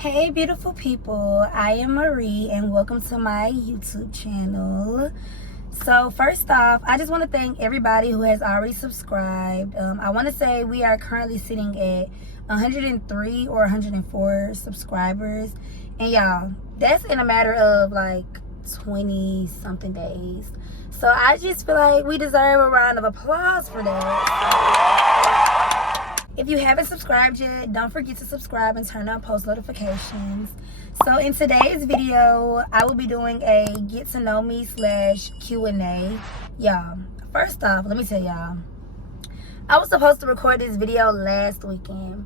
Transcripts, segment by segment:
Hey beautiful people, I am Marie and welcome to my YouTube channel. So first off, I just want to thank everybody who has already subscribed. I want to say we are currently sitting at 103 or 104 subscribers, and y'all, that's in a matter of like 20 something days. So I just feel like we deserve a round of applause for that. If you haven't subscribed yet, don't forget to subscribe and turn on post notifications. So in today's video, I will be doing a get to know me / Q&A. Y'all, first off, let me tell y'all, I was supposed to record this video last weekend,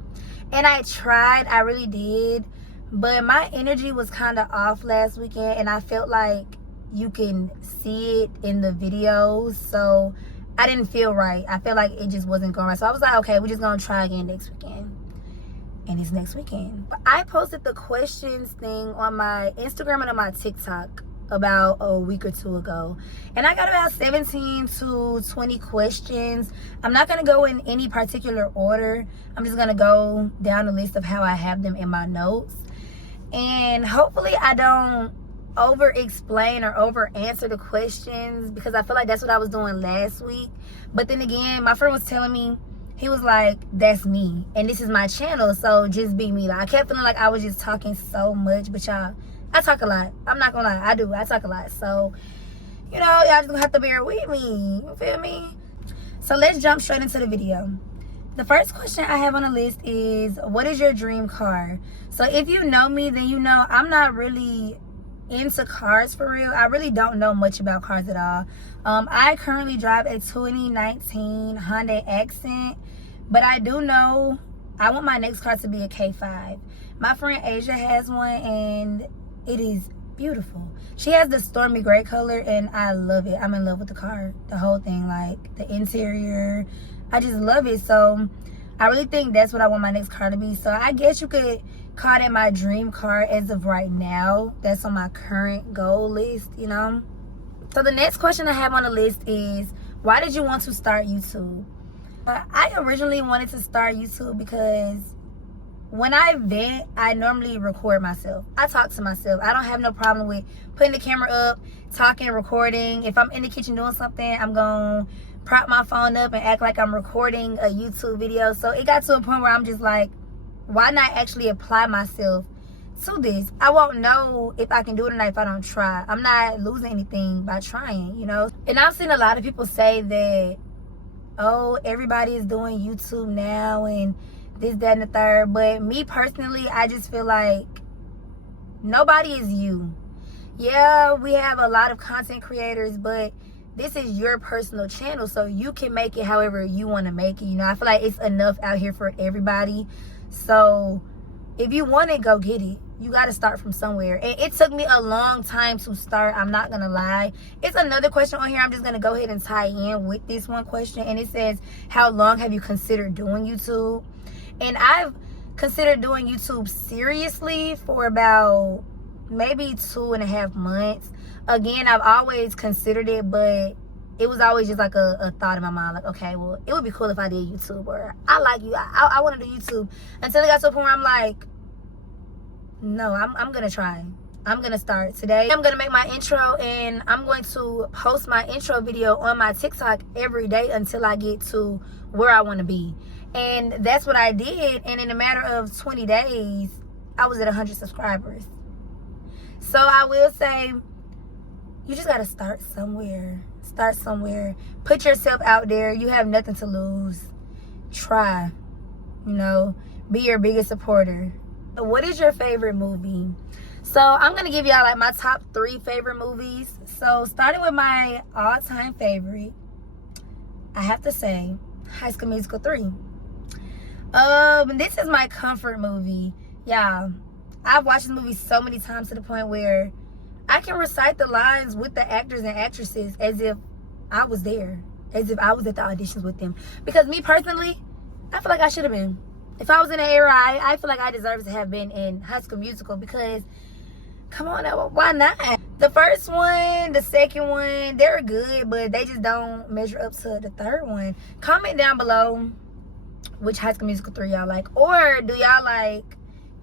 and I really did, but my energy was kind of off last weekend, and I felt like you can see it in the videos, so I didn't feel right. I felt like it just wasn't going right. So I was like, okay, we're just going to try again next weekend. And it's next weekend. But I posted the questions thing on my Instagram and on my TikTok about a week or two ago. And I got about 17 to 20 questions. I'm not going to go in any particular order. I'm just going to go down the list of how I have them in my notes. And hopefully I don't over explain or over answer the questions, because I feel like that's what I was doing last week. But then again, my friend was telling me, he was like, that's me and this is my channel, so just be me. Like, I kept feeling like I was just talking so much, but y'all, I talk a lot. I'm not gonna lie, I talk a lot. So, you know, y'all just gonna have to bear with me, you feel me? So let's jump straight into the video. The first question I have on the list is, what is your dream car? So if you know me, then you know I'm not really into cars for real. I really don't know much about cars at all. I currently drive a 2019 Honda Accent, but I do know I want my next car to be a K5. My friend Asia has one and it is beautiful. She has the stormy gray color and I love it. I'm in love with the car, the whole thing, like the interior. I just love it. So I really think that's what I want my next car to be. So I guess you could call that my dream car as of right now. That's on my current goal list, you know. So the next question I have on the list is, why did you want to start YouTube? I originally wanted to start YouTube because when I vent, I normally record myself. I talk to myself. I don't have no problem with putting the camera up, talking, recording. If I'm in the kitchen doing something, I'm gonna prop my phone up and act like I'm recording a YouTube video. So it got to a point where I'm just like, why not actually apply myself to this? I won't know if I can do it or not if I don't try. I'm not losing anything by trying, you know. And I've seen a lot of people say that, oh, everybody is doing YouTube now and this, that, and the third. But me personally, I just feel like nobody is you. Yeah, we have a lot of content creators, but this is your personal channel, so you can make it however you want to make it. You know, I feel like it's enough out here for everybody. So if you want it, go get it. You got to start from somewhere. And it took me a long time to start. I'm not going to lie. It's another question on here. I'm just going to go ahead and tie in with this one question. And it says, how long have you considered doing YouTube? And I've considered doing YouTube seriously for about maybe 2.5 months. Again, I've always considered it, but it was always just like a thought in my mind, like, okay, well, it would be cool if I did YouTube, or I like you, I want to do YouTube, until it got to a point where I'm like, no, I'm gonna try. I'm gonna start today. I'm gonna make my intro, and I'm going to post my intro video on my TikTok every day until I get to where I want to be. And that's what I did, and in a matter of 20 days, I was at 100 subscribers. So I will say, you just gotta start somewhere. Start somewhere. Put yourself out there. You have nothing to lose. Try. You know, be your biggest supporter. What is your favorite movie? So I'm gonna give y'all like my top 3 favorite movies. So starting with my all-time favorite, I have to say High School Musical 3. This is my comfort movie. Yeah, I've watched this movie so many times to the point where I can recite the lines with the actors and actresses as if I was there, as if I was at the auditions with them. Because me personally, I feel like I should have been. If I was in an era, I feel like I deserve to have been in High School Musical, because, come on now, why not? The first one, the second one, they're good, but they just don't measure up to the third one. Comment down below which High School Musical 3 y'all like. Or do y'all like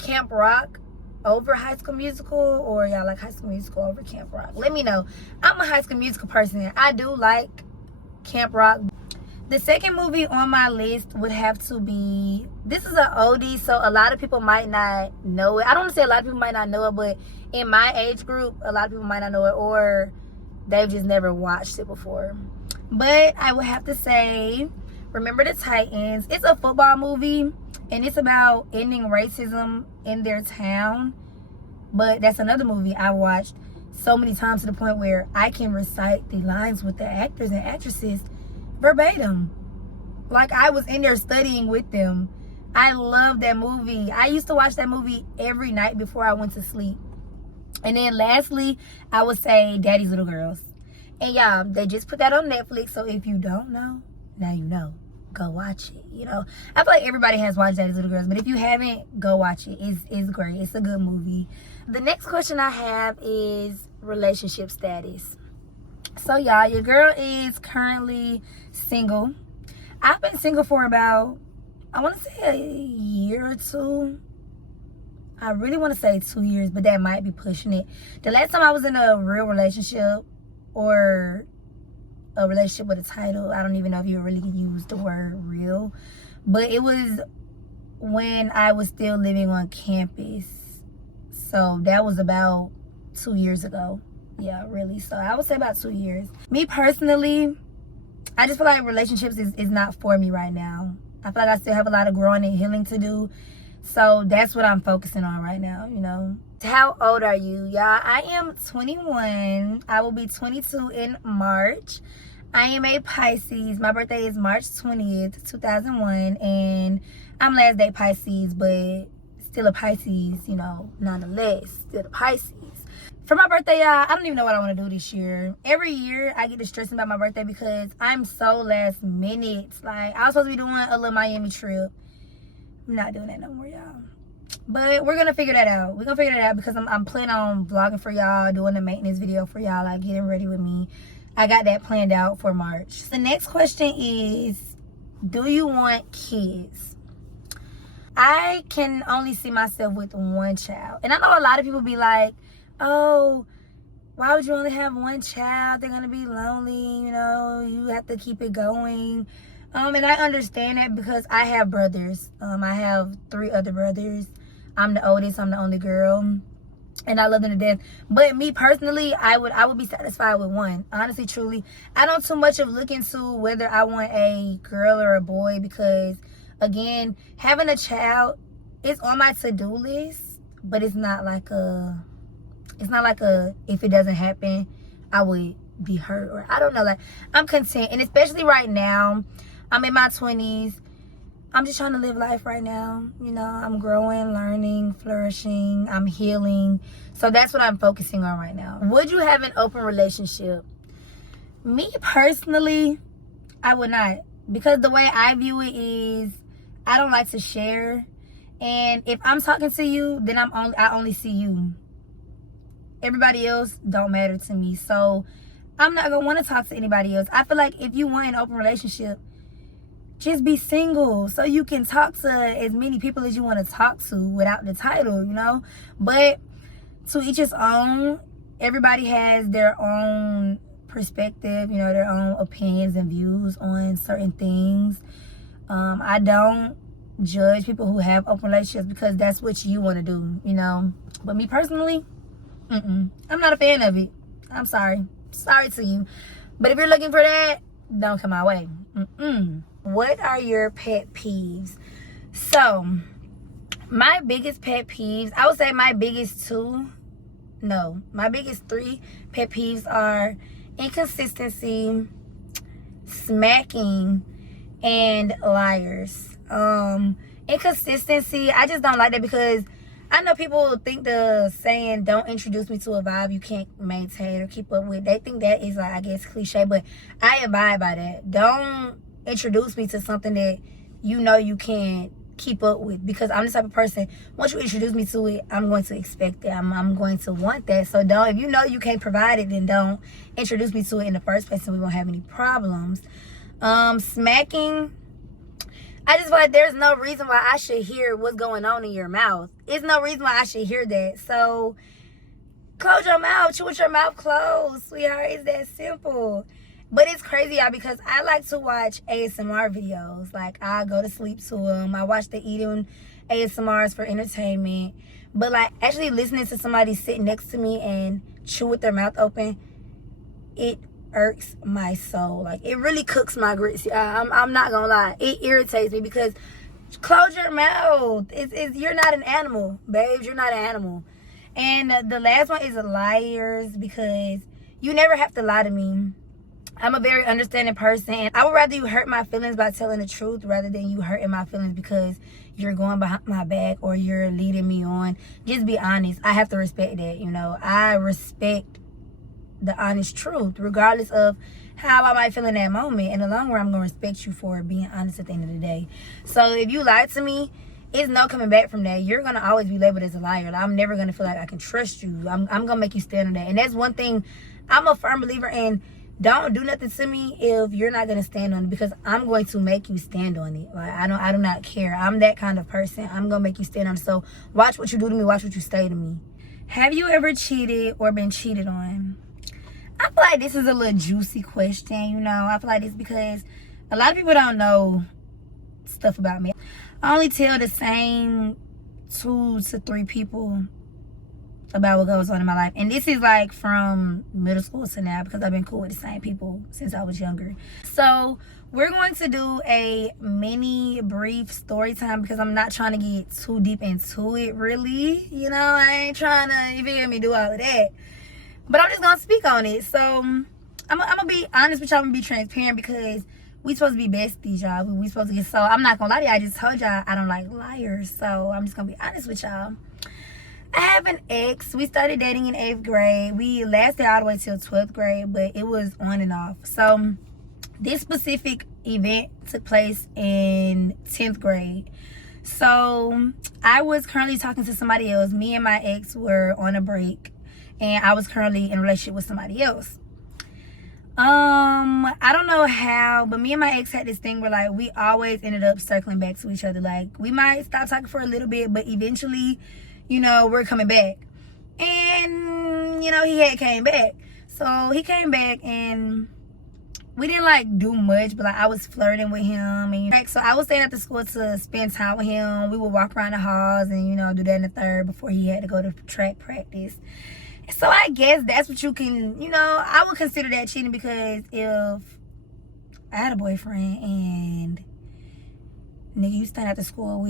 Camp Rock over High School Musical, or y'all like High School Musical over Camp Rock? Let me know. I'm a High School Musical person. I do like Camp Rock. The second movie on my list would have to be, this is an oldie, so a lot of people might not know it. I don't want to say a lot of people might not know it, but in my age group, a lot of people might not know it, or they've just never watched it before. But I would have to say, Remember the Titans. It's a football movie, and it's about ending racism in their town. But that's another movie I watched so many times to the point where I can recite the lines with the actors and actresses verbatim. Like I was in there studying with them. I love that movie. I used to watch that movie every night before I went to sleep. And then lastly, I would say Daddy's Little Girls. And y'all, they just put that on Netflix, so if you don't know, now you know. Go watch it. You know, I feel like everybody has watched Daddy's Little Girls, but if you haven't, go watch it. It's great. It's a good movie. The next question I have is relationship status. So y'all, your girl is currently single. I've been single for about, I want to say a year or two. I really want to say 2 years, but that might be pushing it. The last time I was in a real relationship, or a relationship with a title, I don't even know if you really can use the word real, but it was when I was still living on campus. So that was about 2 years ago. Yeah, really. So I would say about 2 years. Me personally, I just feel like relationships is not for me right now. I feel like I still have a lot of growing and healing to do. So that's what I'm focusing on right now, you know. How old are you? Y'all, I am 21. I will be 22 in March. I am a Pisces. My birthday is March 20th, 2001. And I'm last day Pisces, but still a Pisces, you know, nonetheless. Still a Pisces. For my birthday, y'all, I don't even know what I want to do this year. Every year, I get to stressing about my birthday because I'm so last minute. Like, I was supposed to be doing a little Miami trip. I'm not doing that no more, y'all. But we're gonna figure that out. We're gonna figure that out because I'm planning on vlogging for y'all, doing the maintenance video for y'all, like getting ready with me. I got that planned out for March. The next question is, do you want kids? I can only see myself with one child. And I know a lot of people be like, oh, why would you only have one child? They're gonna be lonely, you know, you have to keep it going. And I understand that because I have brothers. I have 3 other brothers. I'm the oldest, I'm the only girl. And I love them to death. But me personally, I would be satisfied with one. Honestly, truly. I don't too much of look into whether I want a girl or a boy because, again, having a child is on my to-do list. But it's not like a, if it doesn't happen, I would be hurt. Or I don't know. Like, I'm content. And especially right now, I'm in my 20s. I'm just trying to live life right now. You know, I'm growing, learning, flourishing. I'm healing. So that's what I'm focusing on right now. Would you have an open relationship? Me personally, I would not. Because the way I view it is, I don't like to share. And if I'm talking to you, then I only see you. Everybody else don't matter to me. So I'm not going to want to talk to anybody else. I feel like if you want an open relationship, just be single so you can talk to as many people as you want to talk to without the title, you know. But to each his own. Everybody has their own perspective, you know, their own opinions and views on certain things. I don't judge people who have open relationships because that's what you want to do, you know. But me personally, I'm not a fan of it. I'm sorry. Sorry to you. But if you're looking for that, don't come my way. What are your pet peeves? So, my biggest pet peeves, I would say my biggest 3 pet peeves are inconsistency, smacking, and liars. Inconsistency, I just don't like that because I know people think the saying, don't introduce me to a vibe you can't maintain or keep up with. They think that is, like, I guess, cliche, but I abide by that. Don't introduce me to something that you know you can't keep up with, because I'm the type of person, once you introduce me to it, I'm going to expect it. I'm going to want that. So don't, if you know you can't provide it, then don't introduce me to it in the first place and we won't have any problems. Smacking, I just feel like there's no reason why I should hear what's going on in your mouth. There's no reason why I should hear that. So close your mouth. Chew with your mouth closed, sweetheart. It's that simple. But it's crazy, y'all, because I like to watch ASMR videos. Like, I go to sleep to them. I watch the eating ASMRs for entertainment. But, like, actually listening to somebody sit next to me and chew with their mouth open, it irks my soul. Like, it really cooks my grits. I'm not gonna lie. It irritates me because close your mouth. You're not an animal, babes. You're not an animal. And the last one is liars, because you never have to lie to me. I'm a very understanding person, and I would rather you hurt my feelings by telling the truth rather than you hurting my feelings because you're going behind my back or you're leading me on. Just be honest. I have to respect that, you know. I respect the honest truth, regardless of how I might feel in that moment. In the long run, I'm going to respect you for being honest at the end of the day. So if you lie to me, it's no coming back from that. You're going to always be labeled as a liar. Like, I'm never going to feel like I can trust you. I'm going to make you stand on that. And that's one thing I'm a firm believer in. Don't do nothing to me if you're not going to stand on it, because I'm going to make you stand on it. Like, I do not care. I'm that kind of person. I'm going to make you stand on it. So watch what you do to me. Watch what you say to me. Have you ever cheated or been cheated on? I feel like this is a little juicy question, you know. I feel like this because a lot of people don't know stuff about me. I only tell the same 2 to 3 people about what goes on in my life. And this is like from middle school to now, because I've been cool with the same people since I was younger. So we're going to do a mini brief story time because I'm not trying to get too deep into it, really. You know, I ain't trying to, you feel me, do all of that. But I'm just going to speak on it. So I'm going to be honest with y'all. I'm going to be transparent because we supposed to be besties, y'all. We supposed to get, so I'm not going to lie to y'all. I just told y'all I don't like liars. So I'm just going to be honest with y'all. I have an ex. We started dating in 8th grade. We lasted all the way till 12th grade, but it was on and off. So this specific event took place in 10th grade. So I was currently talking to somebody else. Me and my ex were on a break, and I was currently in a relationship with somebody else. I don't know how, but me and my ex had this thing where, like, we always ended up circling back to each other. Like, we might stop talking for a little bit, but eventually, you know, we're coming back. And, you know, he had came back. So he came back, and we didn't, like, do much, but, like, I was flirting with him. And so I was staying at the school to spend time with him. We would walk around the halls and, you know, do that in the third before he had to go to track practice. So I guess that's what you can, you know, I would consider that cheating, because if I had a boyfriend and nigga you staying at the school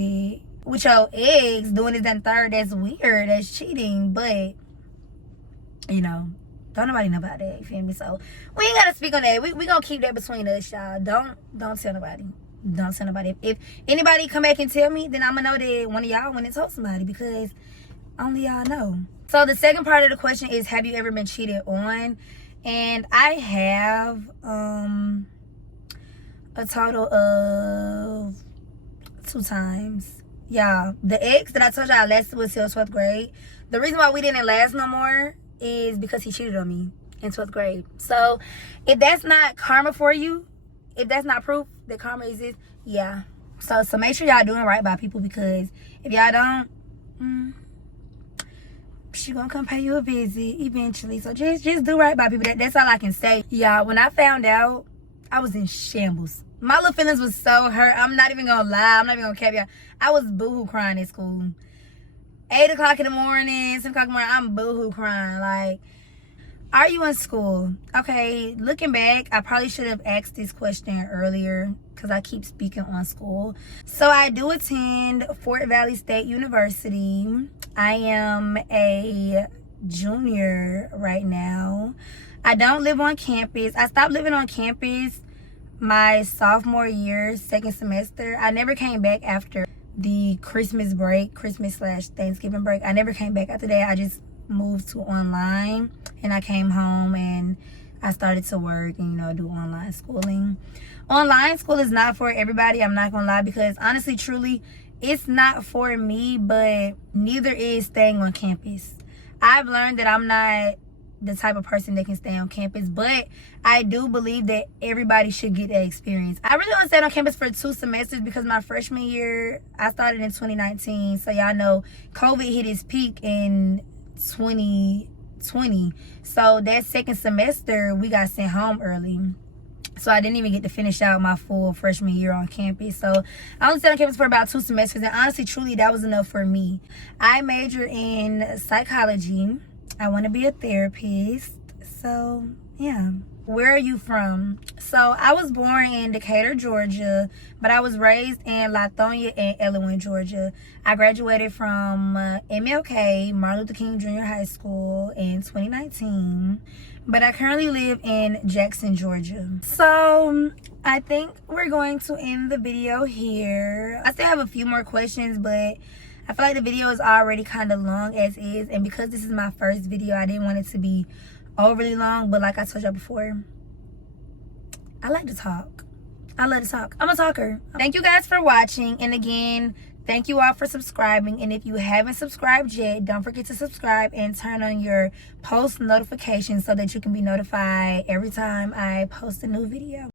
with your ex doing this and third, that's weird, that's cheating. But, you know, don't nobody know about that, you feel me? So we ain't gotta speak on that. We gonna keep that between us, y'all. Don't tell nobody. Don't tell nobody. If anybody come back and tell me, then I'ma know that one of y'all went and told somebody, because only y'all know. So the second part of the question is, have you ever been cheated on? And I have a total of 2 times. Yeah, the ex that I told y'all I lasted with till 12th grade. The reason why we didn't last no more is because he cheated on me in 12th grade. So if that's not karma for you, if that's not proof that karma exists, yeah. So make sure y'all doing right by people, because if y'all don't, she gonna come pay you a visit eventually. So just do right by people. That's all I can say. Yeah, when I found out, I was in shambles. My little feelings was so hurt. I'm not even gonna lie. I'm not even gonna cap y'all. I was boohoo crying at school. 8 o'clock in the morning, 7 o'clock in the morning, I'm boohoo crying. Like, are you in school? Okay, looking back, I probably should have asked this question earlier, because I keep speaking on school. So I do attend Fort Valley State University. I am a junior right now. I don't live on campus. I stopped living on campus my sophomore year, 2nd semester. I never came back after the Christmas break, Christmas/Thanksgiving break. I never came back after that. I just moved to online, and I came home and I started to work and, you know, do online schooling. Online school is not for everybody, I'm not gonna lie, because honestly, truly, it's not for me, but neither is staying on campus. I've learned that I'm not the type of person that can stay on campus, but I do believe that everybody should get that experience. I really only stayed on campus for 2 semesters because my freshman year, I started in 2019, so y'all know COVID hit its peak in 2020. So that second semester, we got sent home early. So I didn't even get to finish out my full freshman year on campus. So I only stayed on campus for about 2 semesters. And honestly, truly, that was enough for me. I major in psychology. I want to be a therapist. So, yeah. Where are you from? So I was born in Decatur, Georgia, but I was raised in Lithonia and Elwyn, Georgia. I graduated from MLK, Martin Luther King Jr. High School in 2019, but I currently live in Jackson, Georgia. So I think we're going to end the video here. I still have a few more questions, but I feel like the video is already kind of long as is, and because this is my first video, I didn't want it to be overly long. But like I told y'all before, I like to talk. I love to talk. I'm a talker. Thank you guys for watching, and again, thank you all for subscribing. And if you haven't subscribed yet, don't forget to subscribe and turn on your post notifications so that you can be notified every time I post a new video.